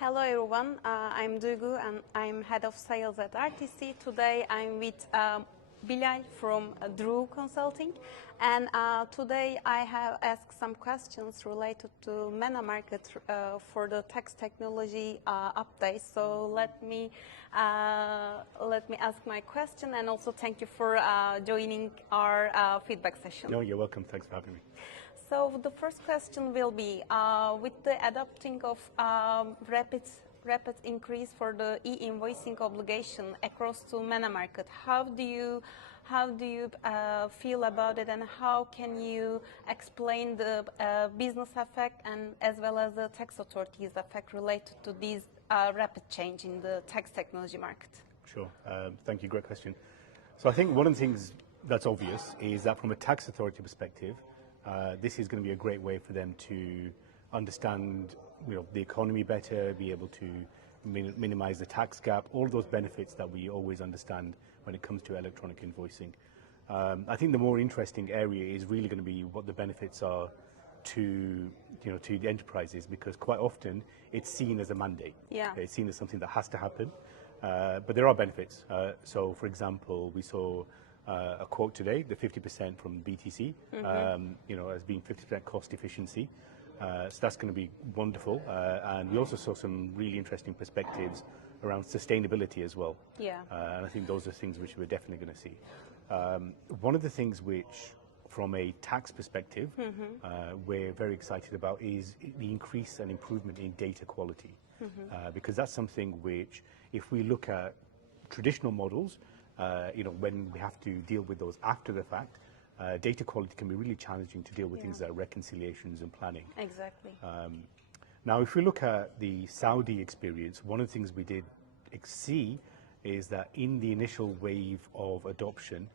Hello everyone, I'm Duygu and I'm head of sales at RTC. Today I'm with Bilal from Drew Consulting, and today I have asked some questions related to MENA market for the tax technology update. So let me ask my question, and also thank you for joining our feedback session. No, you're welcome. Thanks for having me. So the first question will be, with the adopting of rapid increase for the e-invoicing obligation across to MENA market, how do you feel about it, and how can you explain the business effect and as well as the tax authorities effect related to these rapid change in the tax technology market? Sure. Thank you. Great question. So I think one of the things that's obvious is that from a tax authority perspective, this is going to be a great way for them to understand, the economy better, be able to minimize the tax gap, all those benefits that we always understand when it comes to electronic invoicing. I think the more interesting area is really going to be what the benefits are to the enterprises, because quite often it's seen as a mandate. Yeah. It's seen as something that has to happen, but there are benefits. So, for example, we saw a quote today, the 50% from BTC, as being 50% cost efficiency. So that's going to be wonderful. And we also saw some really interesting perspectives around sustainability as well. Yeah. And I think those are things which we're definitely going to see. One of the things which, from a tax perspective, we're very excited about is the increase and improvement in data quality. Because that's something which, if we look at traditional models, when we have to deal with those after the fact, data quality can be really challenging to deal with things like reconciliations and planning. Exactly. Now, if we look at the Saudi experience, one of the things we did see is that in the initial wave of adoption,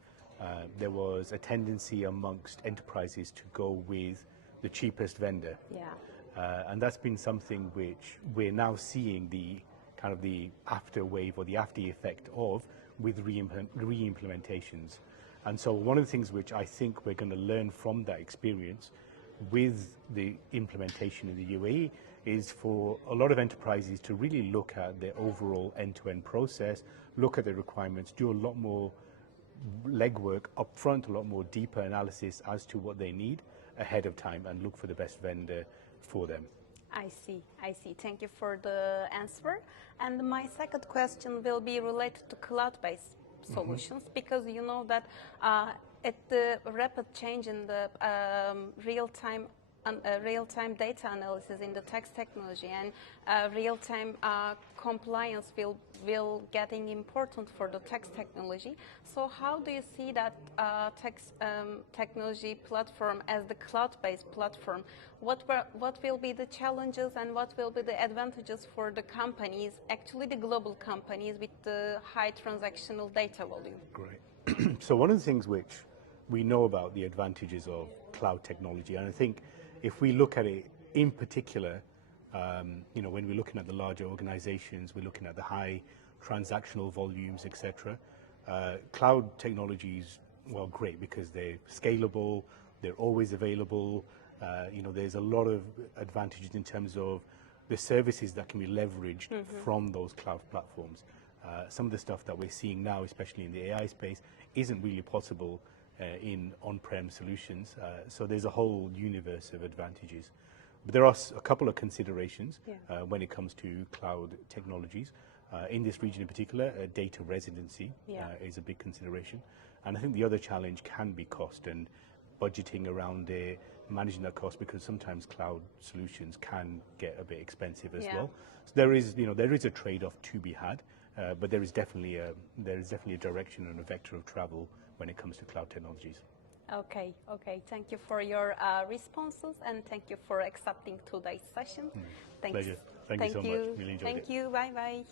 there was a tendency amongst enterprises to go with the cheapest vendor. Yeah. And that's been something which we're now seeing the kind of the after wave or the after effect of with re-implementations. And so one of the things which I think we're going to learn from that experience with the implementation in the UAE is for a lot of enterprises to really look at their overall end-to-end process, look at their requirements, do a lot more legwork up front, a lot more deeper analysis as to what they need ahead of time, and look for the best vendor for them. I see. Thank you for the answer. And my second question will be related to cloud-based solutions, because you know that at the rapid change in the real-time data analysis in the tax technology, and real-time compliance will getting important for the tax technology. So how do you see that tax technology platform as the cloud-based platform? What will be the challenges and what will be the advantages for the companies, actually the global companies with the high transactional data volume? Great. So one of the things which we know about the advantages of cloud technology, and I think if we look at it in particular, when we're looking at the larger organizations, we're looking at the high transactional volumes, etc. Cloud technologies, well, great, because they're scalable, they're always available. There's a lot of advantages in terms of the services that can be leveraged from those cloud platforms. Some of the stuff that we're seeing now, especially in the AI space, isn't really possible in on-prem solutions. So there's a whole universe of advantages. But there are a couple of considerations when it comes to cloud technologies. In this region in particular, data residency is a big consideration. And I think the other challenge can be cost and budgeting around it, managing that cost, because sometimes cloud solutions can get a bit expensive as well. So there is a trade-off to be had, but there is definitely a direction and a vector of travel when it comes to cloud technologies. Okay. Thank you for your responses, and thank you for accepting today's session. Thanks. Pleasure. Thank you so much. Really enjoyed it. Thank you. Bye. Bye.